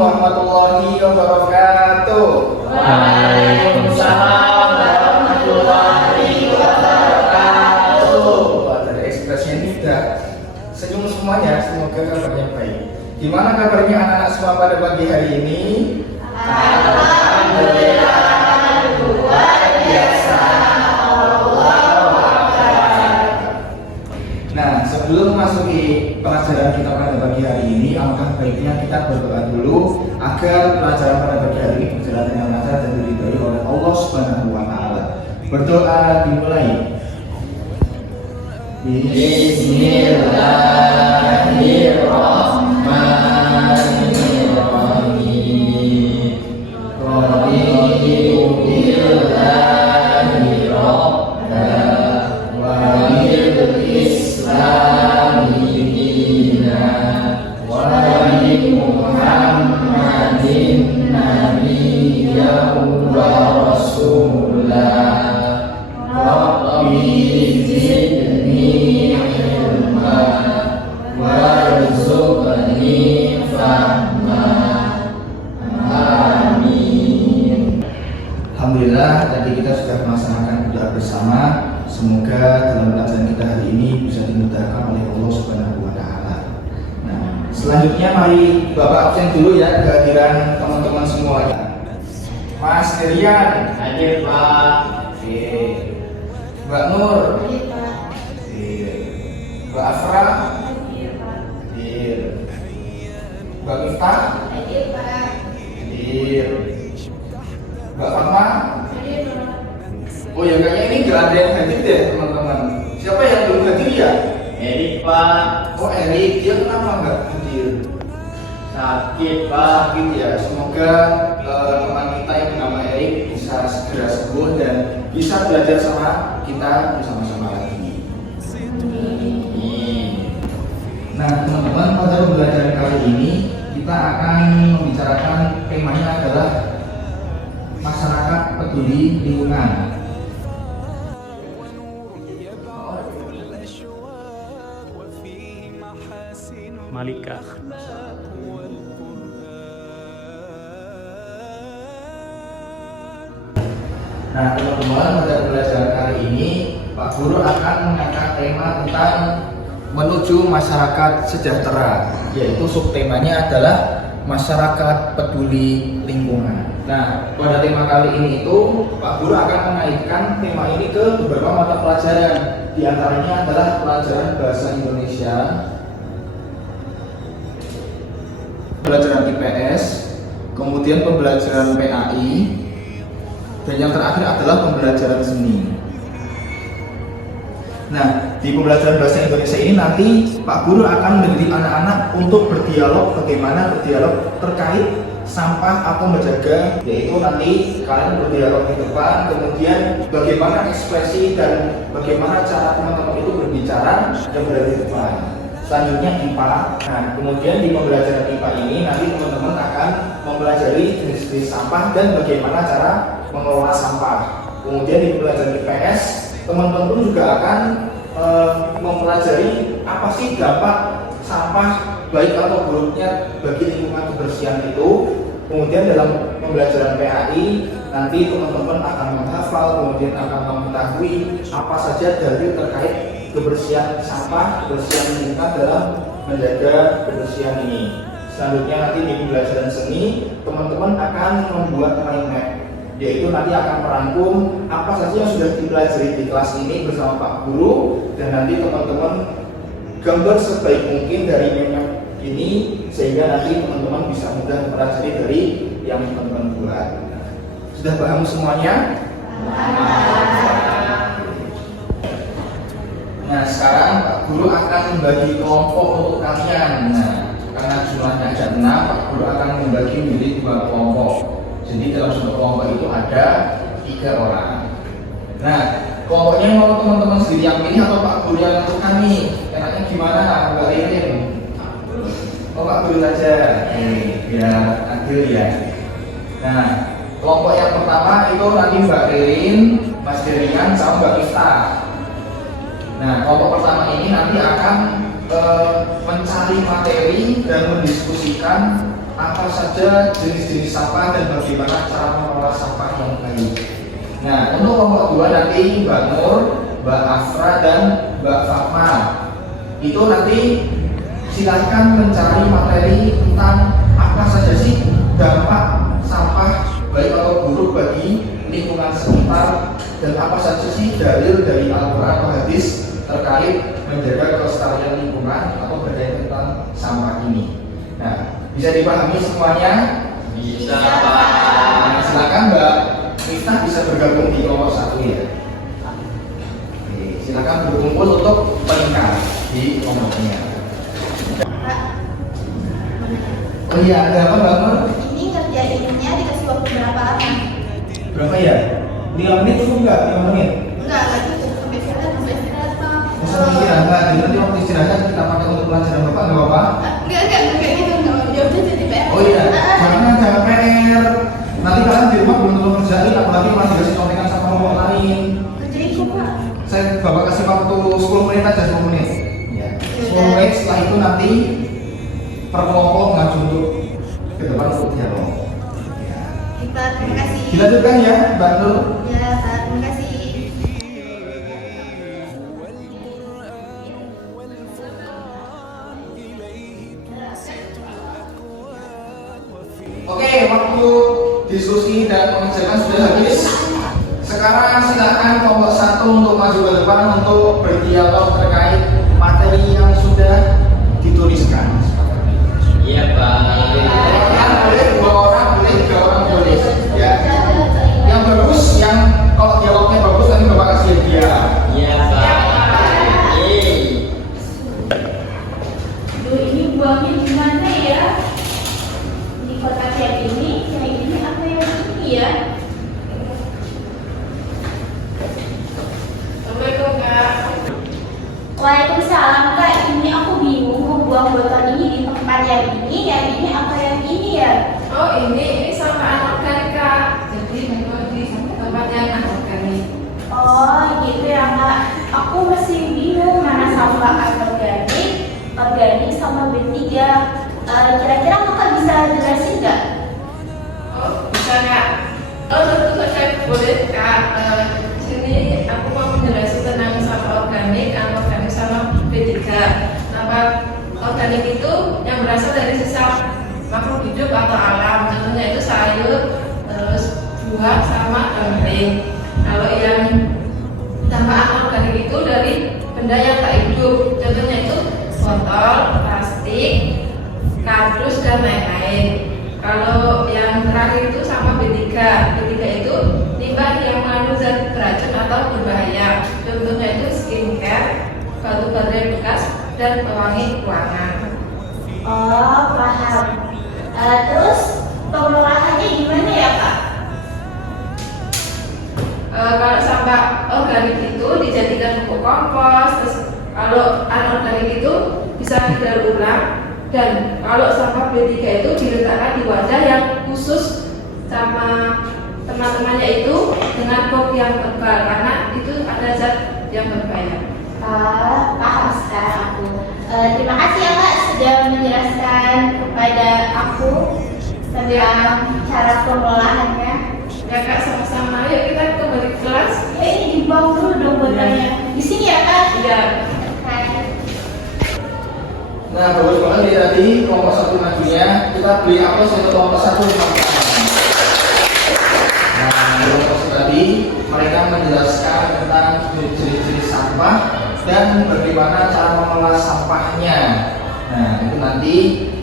warahmatullahi wabarakatuh. Waalaikumsalam warahmatullahi wabarakatuh. Wah, dari ekspresinya ini udah senyum semuanya, semoga kabarnya baik. Gimana kabarnya anak-anak semua pada pagi hari ini? Alhamdulillah, luar biasa. Nah, sebelum memasuki pelajaran kita pada pagi hari ini, alangkah baiknya kita berdoa dulu agar pelajaran pada pagi hari ini berjalan dengan lancar dan diridhoi oleh Allah Subhanahu wa Ta'ala. Berdoa dimulai. Bismillahirrahmanirrahim. Raditu billahi rabban wa bil islami dinan wa bi Muhammadin nabiyyan wa rasulah. Rabbi zidni ilma warzuqni fahma. Amin. Alhamdulillah, tadi kita sudah melaksanakan doa bersama. Semoga dalam pelajaran kita hari ini bisa dimudahkan oleh Allah Subhanahu wa Ta'ala. Nah, selanjutnya mari Bapak absen dulu ya kehadiran teman-teman semuanya. Mas Derian, Hadir Pak. oke. Mbak Nur, oke. Mbak Afra, hadir. Mbak Miftah, hadir. Mbak Fatma, oh ya kayaknya ini nggak ada yang hadir deh teman-teman. Siapa yang belum hadir ya? Erik Pak. Oh Erik, dia kenapa nggak hadir? Sakit Pak. Sakit ya. Semoga teman kita yang bernama Erik bisa segera sembuh dan bisa belajar sama kita bersama-sama lagi. Nah teman-teman, pada pembelajaran kali ini kita akan membicarakan temanya adalah masyarakat peduli lingkungan. Malika. Nah teman-teman, pada pembelajaran kali ini Pak Guru akan mengangkat tema tentang menuju masyarakat sejahtera, yaitu subtemanya adalah masyarakat peduli lingkungan. Nah pada tema kali ini itu Pak Guru akan mengaitkan tema ini ke beberapa mata pelajaran. Di antaranya adalah pelajaran bahasa Indonesia, pembelajaran IPS, kemudian pembelajaran PAI, dan yang terakhir adalah pembelajaran seni. Nah, di pembelajaran bahasa Indonesia ini nanti Pak Guru akan mendidik anak-anak untuk berdialog, bagaimana berdialog terkait sampah atau menjaga, yaitu nanti kalian berdialog di depan, kemudian bagaimana ekspresi dan bagaimana cara teman-teman itu berbicara yang berada di depan. Selanjutnya IPA. Nah, kemudian di pembelajaran IPA ini nanti teman-teman akan mempelajari jenis-jenis sampah dan bagaimana cara mengelola sampah. Kemudian di pembelajaran IPS, teman-teman pun juga akan mempelajari apa sih dampak sampah baik atau buruknya bagi lingkungan kebersihan itu. Kemudian dalam pembelajaran PAI nanti teman-teman akan menghafal, kemudian akan mengetahui apa saja dalil terkait kebersihan sampah, kebersihan lingkungan dalam menjaga kebersihan ini. Selanjutnya nanti di pembelajaran seni teman-teman akan membuat mind map, yaitu nanti akan merangkum apa saja yang sudah dipelajari di kelas ini bersama Pak Guru, dan nanti teman-teman gambar sebaik mungkin dari mind map ini sehingga nanti teman-teman bisa mudah mempelajari dari yang teman-teman buat. Sudah paham semuanya? Nah sekarang Pak Guru akan membagi kelompok untuk kalian. Nah karena jumlahnya ada 6, Pak Guru akan membagi menjadi 2 kelompok. Jadi dalam satu kelompok itu ada 3 orang. Nah kelompoknya mau teman-teman sendiri yang pilih atau Pak Guru yang tentukan nih? Enaknya gimana Mbak Irin? Oh Pak Guru saja, biar adil ya. Nah kelompok yang pertama itu nanti Mbak Irin, Mas Derian, sama Mbak Miftah. Nah, kelompok pertama ini nanti akan mencari materi dan mendiskusikan apa saja jenis-jenis sampah dan bagaimana cara mengolah sampah yang baik. Nah, untuk kelompok 2 nanti Mbak Nur, Mbak Afra, dan Mbak Fatma itu nanti silahkan mencari materi tentang apa saja sih dampak sampah baik atau buruk bagi lingkungan sekitar dan apa saja sih dalil dari Al-Quran atau hadis terkait menjaga kelestarian lingkungan atau berkaitan tentang sampah ini. Nah, bisa dipahami semuanya? Bisa, Pak. Nah, silakan Mbak Miftah bisa bergabung di kelompok 1 ya. Oke, silakan berkumpul untuk peningkat di kelompoknya. Oh iya, ada apa Mbak Nur? Ini ngerjainnya dikasih waktu berapa lama? Berapa ya? 5 menit cukup nggak? 5 menit? Enggak cukup sampai istirahat Pak. Masa istirahat? Jadi nanti waktu istirahat kita pakai untuk pelajaran Bapak nggak apa-apa? Enggak gitu, enggak jawabnya jadi PR. Oh iya, jangan PR. Nanti kalian di rumah belum tentu ngerjain, apalagi masih dikasih contekan sama kelompok lain. Kerjain kok Pak. Saya Bapak kasih waktu 10 menit aja, 10 menit. Ya. 10 menit setelah itu nanti per kelompok maju untuk ke depan untuk dialog. Ya. Kita terima kasih. Dilanjutkan ya, Mbak Nur. Ya Pak, terima kasih. Oke, waktu diskusi dan pengerjaan sudah habis. Sekarang silakan kelompok 1 untuk maju ke depan untuk berdialog terkait materi yang sudah dituliskan. Iya, Pak. Kalian boleh 2 orang, boleh 3 orang boleh. Ya. Yang bagus, yang kalau dialognya bagus nanti Bapak kasih hadiah. Iya, Pak. Yeay. Duh, ini buangnya gimana ya? Di kotak yang ini apa yang ini ya? Assalamualaikum Kak. Waalaikumsalam Kak, ini aku bingung mau buang botol ini di tempat yang ini apa yang ini ya? Oh ini sampah anorganik Kak. Jadi memang di tempat yang anorganik. Oh gitu ya Kak, aku masih bingung mana sampah organik sama B3. Kira-kira Kakak bisa jelasin nggak? Oh bisa Kak. Oh tentu saja boleh Kak. Sini aku mau menjelaskan tentang sampah organik, anorganik sama B3. Sampah organik itu yang berasal dari sisa makhluk hidup atau alam. Contohnya itu sayur, terus buah sama daging. Kalau yang sampah anorganik itu dari benda yang tak hidup. Contohnya itu botol, plastik, kardus dan lain-lain. Kalau yang terakhir itu sama B3. B3 itu limbah yang mengandung zat beracun atau berbahaya. Contohnya itu skincare, batu baterai bekas, dan pewangi ruangan. Oh paham. Terus pengolahannya gimana ya Kak? Kalau sampah organik itu dijadikan pupuk kompos, terus kalau anorganik itu bisa didaur ulang, dan kalau sampah B3 itu diletakkan di wadah yang khusus sama teman-temannya itu dengan box yang tebal karena itu ada zat yang berbahaya. Paham sekarang aku. Terima kasih ya Kak sudah menjelaskan kepada aku tentang cara pengolahannya. Ya Kak, sama-sama. Yuk kita kembali ke kelas. Ya ini dibuang dulu dong botolnya. Di sini ya Kak? Iya. Nah, bagus banget nih tadi kelompok 1 majunya. Kita beli aplaus untuk kelompok 1 teman-teman. Nah, kelompok 1 tadi mereka menjelaskan tentang jenis-jenis sampah dan bagaimana cara mengolah sampahnya. Nah, itu nanti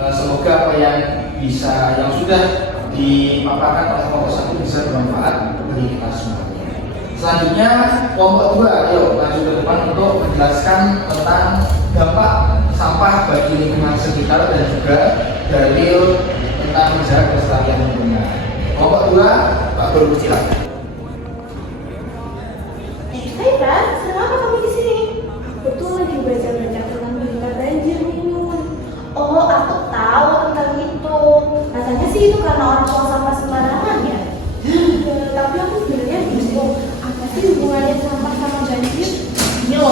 semoga apa yang sudah dipaparkan oleh kelompok 1 bisa bermanfaat bagi kita semuanya. Selanjutnya kelompok 2, ayo maju ke depan untuk menjelaskan tentang dampak sampah bagi lingkungan sekitar dan juga dalil tentang menjaga kelestarian lingkungan. Kelompok 2, Pak Guru silakan. Hai Kak, kenapa kamu di sini? Aku tuh lagi baca-baca tentang berita banjir nih Nun. Oh, aku tahu tentang itu. Katanya sih itu karena orang buang sampah sembarangan ya. Tapi aku sebenarnya bingung. Apa sih hubungannya sampah sama banjir? Yo,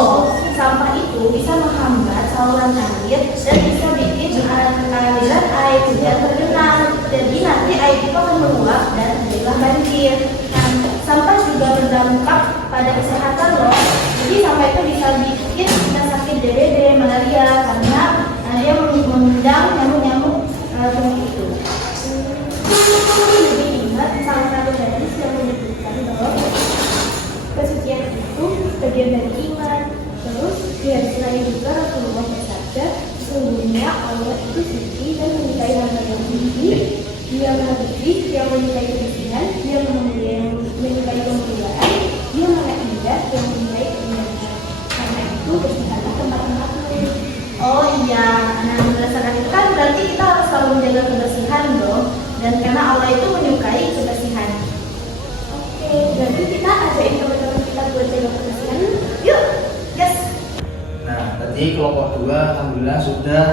sampah itu bisa menghambat saluran air dan bisa bikin aliran air hujan tergenang. Jadi nanti air itu akan meluap dan terjadilah banjir. Nah, sampah juga berdampak pada kesehatan loh. Jadi sampah itu bisa bikin kita sakit DBD, malaria karena dia mengundang nyamuk-nyamuk kulit itu. Jadi ingat salah satu hadis yang menyebutkan bahwa kesucian itu bagian dari iman. Terus di hadis lain juga Rasulullah bersabda, sesungguhnya Allah itu suci dan menyukai hamba yang tinggi. Dia maha bersih, dia menyukai kebersihan, dia menyukai kemuliaan, dia maha indah, dia menyukai kebenaran. Karena itu bersihkanlah tempat-tempatmu. Oh iya, nah berdasarkan itu kan berarti kita harus selalu menjaga kebersihan dong. Dan karena Allah itu menyukai kebersihan. Oke, berarti kita ajain teman-teman kita buat jaga kebersihan. Yuk, yes. Nah, tadi kelompok 2 alhamdulillah sudah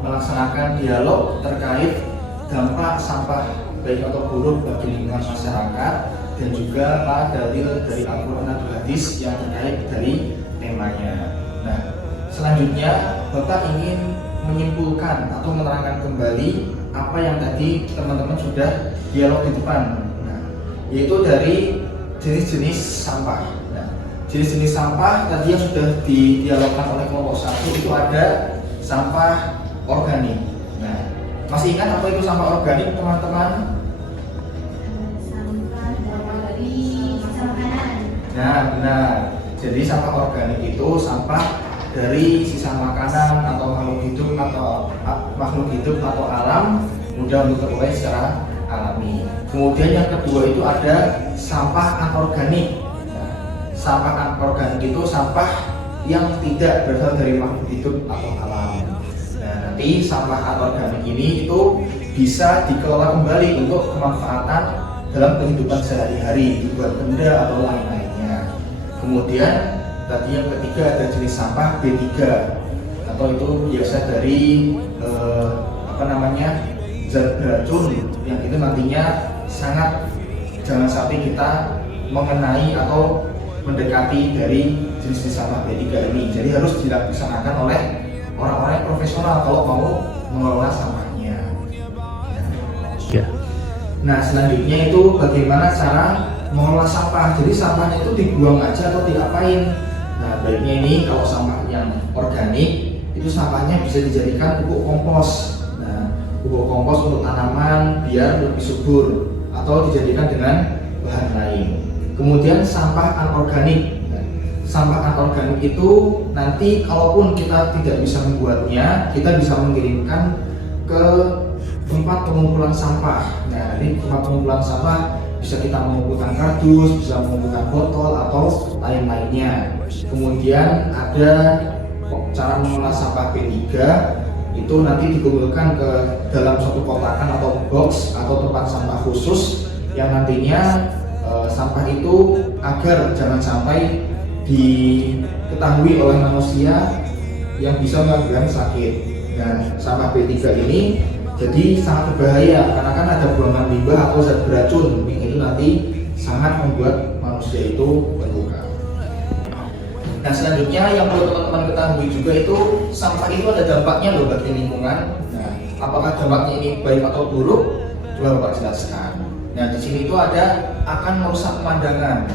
melaksanakan dialog terkait dampak sampah baik atau buruk bagi lingkungan masyarakat dan juga dalil dari Al-Quran atau hadis yang terkait dari temanya. Nah, selanjutnya Bapak ingin menyimpulkan atau menerangkan kembali apa yang tadi teman-teman sudah dialog di depan, nah, yaitu dari jenis-jenis sampah. Nah, jenis-jenis sampah tadi yang sudah didialogkan oleh kelompok 1 itu ada sampah organik. Nah, masih ingat apa itu sampah organik teman-teman? Sampah dari sisa makanan. Nah, benar. Jadi sampah organik itu sampah dari sisa makanan atau makhluk hidup atau alam mudah untuk terurai secara alami. Kemudian yang kedua itu ada sampah anorganik. Nah, sampah anorganik itu sampah yang tidak berasal dari makhluk hidup atau alam. Nah, nanti sampah anorganik ini itu bisa dikelola kembali untuk kemanfaatan dalam kehidupan sehari-hari, dibuat benda atau lain-lainnya. Kemudian tadi yang ketiga ada jenis sampah B3 atau itu biasa dari zat beracun yang itu nantinya sangat jangan sampai kita mengenai atau mendekati dari jenis sampah B3 ini. Jadi harus dilaksanakan oleh orang-orang yang profesional kalau mau mengelola sampahnya. Ya. Nah, selanjutnya itu bagaimana cara mengelola sampah. Jadi sampahnya itu dibuang aja atau diapain? Nah, baiknya ini kalau sampah yang organik itu sampahnya bisa dijadikan pupuk kompos. Nah, pupuk kompos untuk tanaman biar lebih subur atau dijadikan dengan bahan lain. Kemudian sampah anorganik. Nah, sampah anorganik itu nanti kalaupun kita tidak bisa membuatnya, kita bisa mengirimkan ke tempat pengumpulan sampah. Nah, ini tempat pengumpulan sampah bisa kita mengumpulkan kardus, bisa mengumpulkan botol atau lain-lainnya. Kemudian ada cara mengolah sampah B3 itu nanti dikumpulkan ke dalam suatu kotakan atau box atau tempat sampah khusus yang nantinya sampah itu agar jangan sampai diketahui oleh manusia yang bisa menyebabkan sakit. Nah, sampah B3 ini jadi sangat berbahaya karena kan ada buangan limbah atau zat beracun yang itu nanti sangat membuat manusia itu terluka. Nah, selanjutnya yang perlu teman-teman ketahui juga itu sampah itu ada dampaknya loh bagi lingkungan. Nah, apakah dampaknya ini baik atau buruk? Coba Bapak jelaskan. Nah, di sini itu ada akan merusak pemandangan.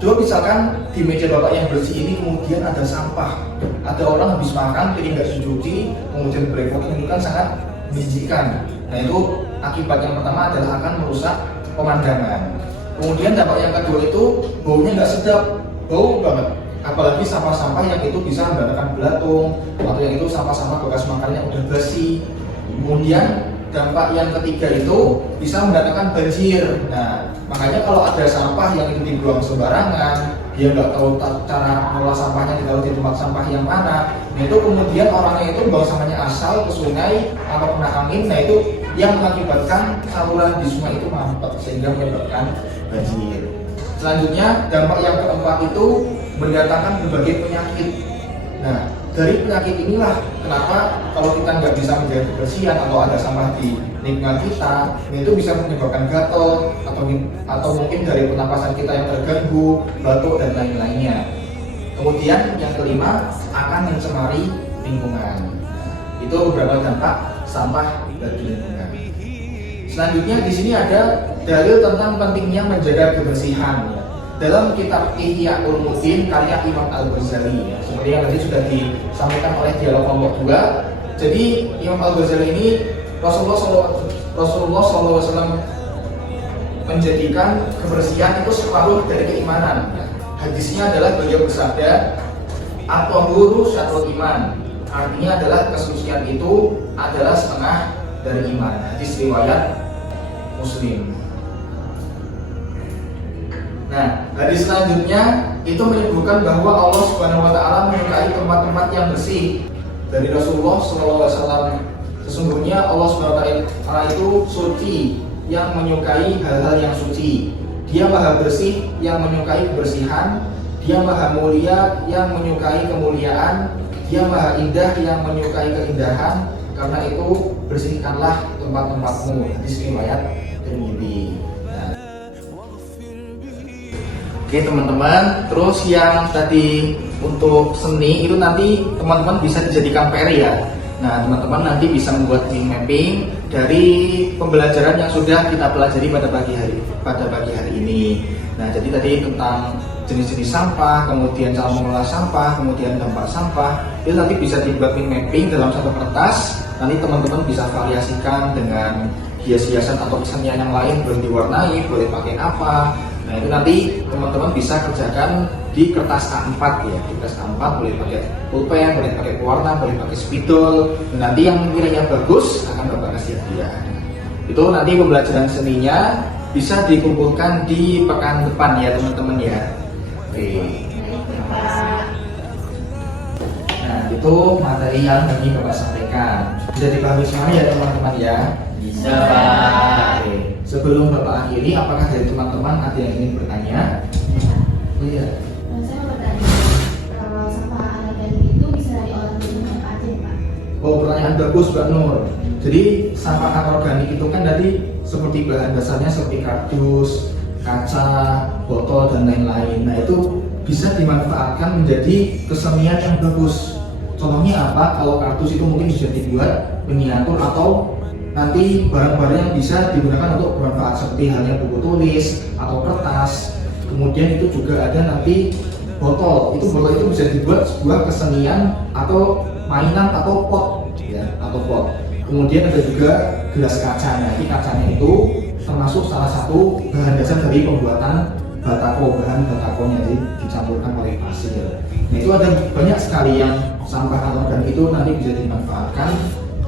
Coba misalkan di meja Bapak yang bersih ini kemudian ada sampah. Ada orang habis makan, piring nggak dicuci, kemudian berefok itu kan sangat menjijikan. Nah, itu akibat yang pertama adalah akan merusak pemandangan. Kemudian dampak yang kedua itu baunya nggak sedap, bau banget. Apalagi sampah-sampah yang itu bisa mendatangkan belatung atau yang itu sampah-sampah bekas makan yang udah basi. Kemudian dampak yang ketiga itu bisa mendatangkan banjir. Nah, makanya kalau ada sampah yang itu dibuang sembarangan, dia nggak tahu cara mengolah sampahnya, ditaruh di tempat sampah yang mana. Nah, itu kemudian orangnya itu buang sampahnya asal ke sungai atau kena angin. Nah, itu yang mengakibatkan saluran di sungai itu mampet sehingga menyebabkan banjir. Selanjutnya dampak yang keempat itu mendatangkan berbagai penyakit. Nah, dari penyakit inilah kenapa kalau kita nggak bisa menjaga kebersihan atau ada sampah di lingkungan kita, itu bisa menyebabkan gatal atau mungkin dari pernapasan kita yang terganggu, batuk dan lain-lainnya. Kemudian yang kelima akan mencemari lingkungan. Nah, itu beberapa dampak sampah bagi lingkungan. Selanjutnya di sini ada dalil tentang pentingnya menjaga kebersihan ya. Dalam kitab Ihya Ulumuddin karya Imam Al-Ghazali ya. Seperti yang tadi sudah disampaikan oleh dialog kelompok 2. Jadi Imam Al-Ghazali ini Rasulullah SAW menjadikan kebersihan itu separuh dari keimanan. Hadisnya adalah beliau bersabda, "At-tahuru syatrul iman." Artinya adalah kesucian itu adalah setengah dari iman. Hadis riwayat Muslim. Nah, hadis selanjutnya itu menyebutkan bahwa Allah Subhanahu wa taala menyukai tempat-tempat yang bersih. Dari Rasulullah SAW, sesungguhnya Allah Subhanahu wa taala itu suci, yang menyukai hal-hal yang suci. Dia maha bersih yang menyukai kebersihan. Dia maha mulia yang menyukai kemuliaan. Dia maha indah yang menyukai keindahan. Karena itu bersihkanlah tempat-tempatmu. Hadis riwayat Tirmidzi. Oke teman-teman, terus yang tadi untuk seni itu nanti teman-teman bisa dijadikan PR ya. Nah teman-teman nanti bisa membuat mind mapping dari pembelajaran yang sudah kita pelajari pada pagi hari ini. Nah jadi tadi tentang jenis-jenis sampah, kemudian cara mengolah sampah, kemudian dampak sampah, itu nanti bisa dibuat mind mapping dalam satu kertas. Nanti teman-teman bisa variasikan dengan hias-hiasan atau kesenian yang lain, boleh diwarnai, boleh pakai apa. Nah itu nanti teman-teman bisa kerjakan di kertas A4 ya. Di kertas A4 boleh pakai pulpen, boleh pakai pewarna, boleh pakai spidol. Dan nanti yang nilainya bagus akan Bapak kasih hadiah. Itu nanti pembelajaran seninya bisa dikumpulkan di pekan depan ya teman-teman ya. Oke. Nah itu materi yang tadi Bapak sampaikan. Bisa dipahami semuanya ya teman-teman ya. Bisa Pak. Oke. Sebelum Bapak akhiri, apakah dari teman-teman ada yang ingin bertanya? Oh iya. Saya mau bertanya, kalau sampah anorganik itu bisa diolah menjadi apa aja ya, Pak? Oh pertanyaan bagus Mbak Nur. Jadi sampah anorganik itu kan tadi seperti bahan dasarnya seperti kardus, kaca, botol dan lain-lain. Nah itu bisa dimanfaatkan menjadi kesenian yang bagus. Contohnya apa? Kalau kardus itu mungkin bisa dibuat miniatur atau nanti barang-barang yang bisa digunakan untuk bermanfaat seperti halnya buku tulis atau kertas. Kemudian itu juga ada nanti botol. Botol itu bisa dibuat sebuah kesenian atau mainan atau pot ya, atau pot. Kemudian ada juga gelas kaca. Nah, kacanya itu termasuk salah satu bahan dasar dari pembuatan batako, bahan batakonya jadi dicampurkan oleh pasir. Nah, itu ada banyak sekali yang sampah anorganik itu nanti bisa dimanfaatkan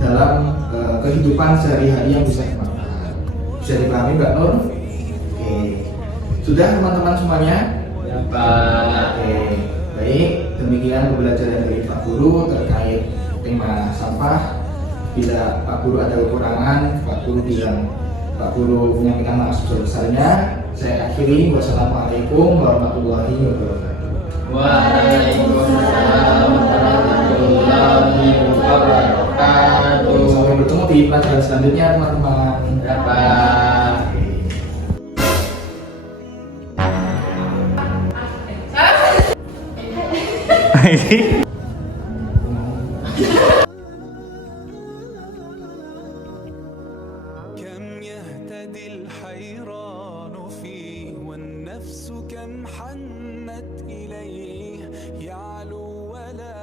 dalam kehidupan sehari-hari yang bisa bermanfaat. Bisa dipahami Mbak Nur? Oke. Sudah teman-teman semuanya? Ya Pak. Oke. Baik, demikian pembelajaran dari Pak Guru terkait tema sampah. Bila Pak Guru ada kekurangan, Pak Guru bilang. Pak Guru menyampaikan maaf sebesar-besarnya. Saya akhiri. Wassalamualaikum warahmatullahi wabarakatuh. Waalaikumsalam warahmatullahi wabarakatuh. Sampai bertemu di pelajaran selanjutnya teman-teman. Ya Pak. كم يهتدي الحيران فيه والنفس كم حنت إليه يعلو ولا